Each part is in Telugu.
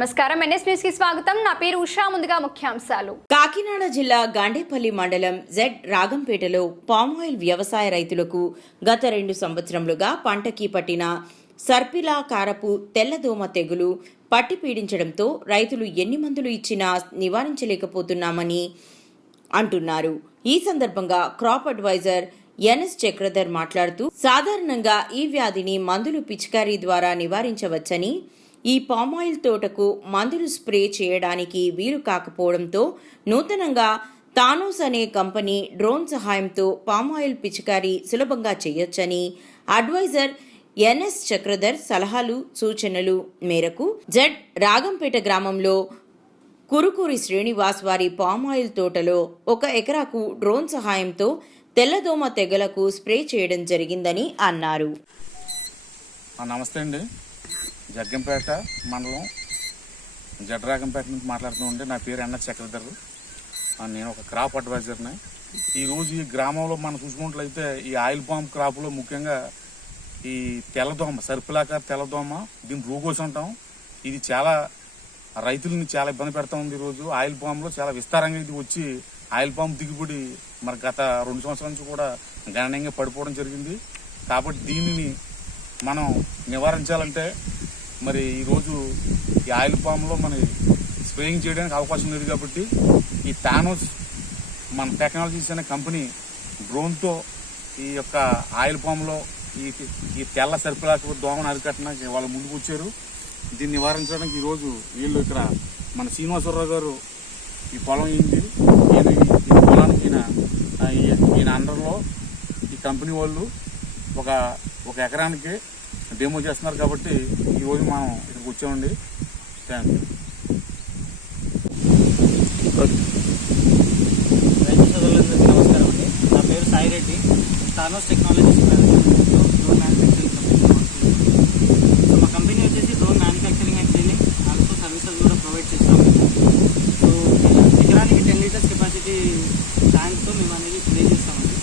నమస్కారం. ఎన్ఎస్ న్యూస్కి స్వాగతం. నా పేరు ఉషా. ముందుగా ముఖ్యాంశాలు. కాకినాడ జిల్లా గాండేపల్లి మండలం జెడ్ రాగంపేటలో పామాయిల్ వ్యవసాయ రైతులకు గత రెండు సంవత్సరములుగా పంటకి పట్టిన సర్పిలా కారపు తెల్లదోమ తెగులు పట్టి పీడించడంతో రైతులు ఎన్ని మందులు ఇచ్చినా నివారించలేకపోతున్నామని అంటున్నారు. ఈ సందర్భంగా క్రాప్ అడ్వైజర్ ఎన్ఎస్ చక్రధర్ మాట్లాడుతూ సాధారణంగా ఈ వ్యాధిని మందులు పిచికారీ ద్వారా నివారించవచ్చని ఈ పామాయిల్ తోటకు మందులు స్ప్రే చేయడానికి వీలు కాకపోవడంతో నూతనంగా తానోస్ అనే కంపెనీ డ్రోన్ సహాయంతో పామాయిల్ పిచికారీ సులభంగా చేయొచ్చని అడ్వైజర్ ఎన్ఎస్ చక్రధర్ సలహాలు సూచనలు మేరకు జడ్ రాగంపేట గ్రామంలో కురుకూరి శ్రీనివాస్ వారి పామాయిల్ తోటలో ఒక ఎకరాకు డ్రోన్ సహాయంతో తెల్లదోమ తెగలకు స్ప్రే చేయడం జరిగిందని అన్నారు. నమస్తే అండి. జగ్గంపేట మండలం జడ్రాగంపేట నుంచి మాట్లాడుతున్నామండి నా పేరు ఎన్న చక్రధర్. నేను ఒక క్రాప్ అడ్వైజర్ని ఈరోజు ఈ గ్రామంలో మనం చూసుకున్నట్లయితే ఈ ఆయిల్ పామ్ క్రాప్లో ముఖ్యంగా ఈ తెల్లదోమ సర్పిలాకార తెల్లదోమ దీన్ని రూగోస్ అంటాం ఇది చాలా రైతులని చాలా ఇబ్బంది పెడతా ఉంది ఈరోజు ఆయిల్ పామ్లో చాలా విస్తారంగా ఇది వచ్చి ఆయిల్ పామ్ దిగుబడి మరి గత రెండు సంవత్సరాల నుంచి కూడా గణనీయంగా పడిపోవడం జరిగింది. కాబట్టి దీనిని మనం నివారించాలంటే మరి ఈరోజు ఈ ఆయిల్ పామ్లో మన స్ప్రేయింగ్ చేయడానికి అవకాశం లేదు కాబట్టి ఈ థానోస్ మన టెక్నాలజీస్ అనే కంపెనీ డ్రోన్తో ఈ యొక్క ఆయిల్ పామ్లో ఈ ఈ తెల్ల సరిపడాకు దోమను అరికట్టడానికి వాళ్ళు ముందుకు వచ్చారు దీన్ని నివారించడానికి ఈరోజు వీళ్ళు ఇక్కడ మన శ్రీనివాసరావు గారు ఈ పొలం ఏంది? ఈయన ఈ- పొలానికి ఈయన ఈయన అండర్లో ఈ కంపెనీ వాళ్ళు ఒక ఒక ఎకరానికి డెమో చేస్తున్నారు కాబట్టి ఈరోజు మనం ఇక్కడికి వచ్చామండి. థ్యాంక్ యూ రైతు సోదరులందరికీ నమస్కారం అండి. నా పేరు Sai Reddy Thanos technologies manager drone manufacturing company so మా కంపెనీ వచ్చేసి drone manufacturing and training also services కూడా ప్రొవైడ్ చేస్తాము సో ఎకరానికి టెన్ లీటర్స్ కెపాసిటీ ట్యాంక్తో మేము అనేది స్ప్రే చేస్తామండి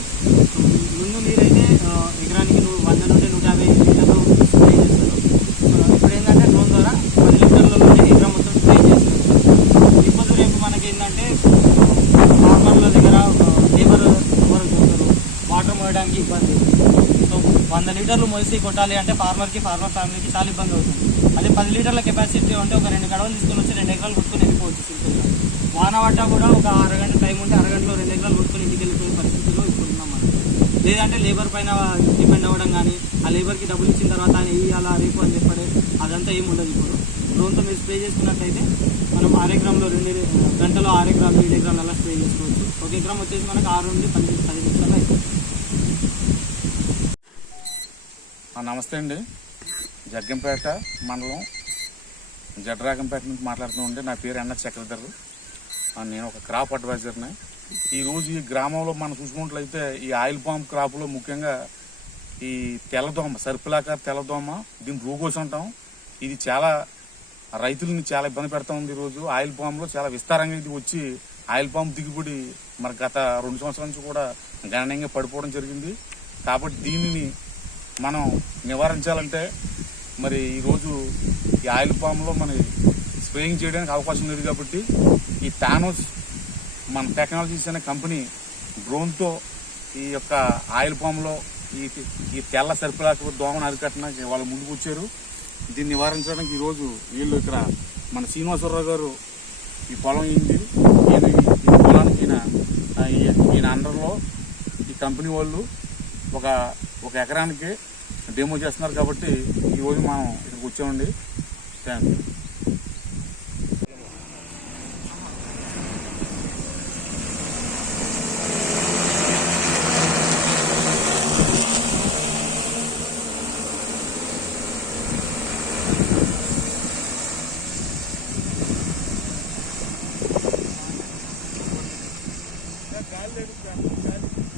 సో ముందు మీరైతే ఆ, ఎకరానికి నువ్వు వంద నుండి నూట యాభై లీటర్లు స్ప్రే చేస్తారు సో ఇప్పుడు ఏంటంటే డ్రోన్ ద్వారా పది లీటర్లలోనే ఎకరం మొత్తం స్ప్రే చేస్తారు ఇప్పుడు రేపు మనకి ఏంటంటే ఫార్మర్ల దగ్గర లేబర్ ఎవరు చూస్తారు వాటర్ మోయడానికి ఇబ్బంది సో వంద లీటర్లు మోసి కొట్టాలి అంటే ఫార్మర్కి ఫార్మర్ ఫ్యామిలీకి చాలా ఇబ్బంది అవుతుంది. అదే పది లీటర్ల కెపాసిటీ ఉంటే ఒక రెండు గడవలు తీసుకొని వచ్చి రెండు ఎకరాలు కొట్టుకొని వెళ్ళిపోవచ్చు సింపుల్గా. వాన పడ్డా కూడా ఒక అరగంట టైం ఉంటే అరగంటలో రెండు ఎకరాలు కొట్టుకొని ఇంటికి వెళ్ళిపోయే పరిస్థితిలో ఇప్పుడు ఉన్నాం మనం. లేదంటే లేబర్ పైన డిపెండ్ అవ్వడం కానీ ఆ లేబర్కి డబ్బులు ఇచ్చిన తర్వాత ఆయన ఇవ్వాలా రేపు అని చెప్పడే. అదంతా ఏమి ఉండదు ఇప్పుడు. డ్రోన్తో మీరు స్ప్రే చేసుకున్నట్టయితే మనం ఆరు రెండు గంటలో ఆరు ఏడు ఎకరాలు అలా స్ప్రే చేసుకోవచ్చు. ఒక ఎకరం వచ్చేసి మనకు ఆరు నుండి పది పది నిమిషాలు అయిపోతుంది ఆ, నమస్తే అండి. జగ్గంపేట మండలం జడ్రాగంపేట నుంచి మాట్లాడుతున్నామండి నా పేరు ఎన్న చక్రధర్. నేను ఒక క్రాప్ అడ్వైజర్ని ఈరోజు ఈ గ్రామంలో మనం చూసుకున్నట్లయితే ఈ ఆయిల్ పామ్ క్రాప్లో ముఖ్యంగా ఈ తెల్లదోమ సర్పిలాకార తెల్లదోమ దీన్ని రూగోస్ అంటాం. ఇది చాలా రైతులని చాలా ఇబ్బంది పెడతా ఉంది ఈరోజు ఆయిల్ పామ్లో చాలా విస్తారంగా ఇది వచ్చి ఆయిల్ పామ్ దిగుబడి మరి గత రెండు సంవత్సరాల నుంచి కూడా గణనీయంగా పడిపోవడం జరిగింది. కాబట్టి దీనిని మనం నివారించాలంటే మరి ఈరోజు ఈ ఆయిల్ పామ్లో మన స్ప్రేయింగ్ చేయడానికి అవకాశం లేదు కాబట్టి ఈ థానోస్ మన టెక్నాలజీస్ అనే కంపెనీ డ్రోన్తో ఈ యొక్క ఆయిల్ పామ్లో ఈ ఈ తెల్ల సరిపడాకు దోమను అరికట్టడానికి వాళ్ళు ముందుకు వచ్చారు దీన్ని నివారించడానికి ఈరోజు వీళ్ళు ఇక్కడ మన శ్రీనివాసరావు గారు ఈ పొలం ఏంది? ఈయన ఈ- పొలానికి ఈయన ఈయన అండర్లో ఈ కంపెనీ వాళ్ళు ఒక ఒక ఎకరానికి డెమో చేస్తున్నారు కాబట్టి ఈరోజు మనం ఇక్కడ కూర్చోండి థ్యాంక్ యూ గాలి లేదు.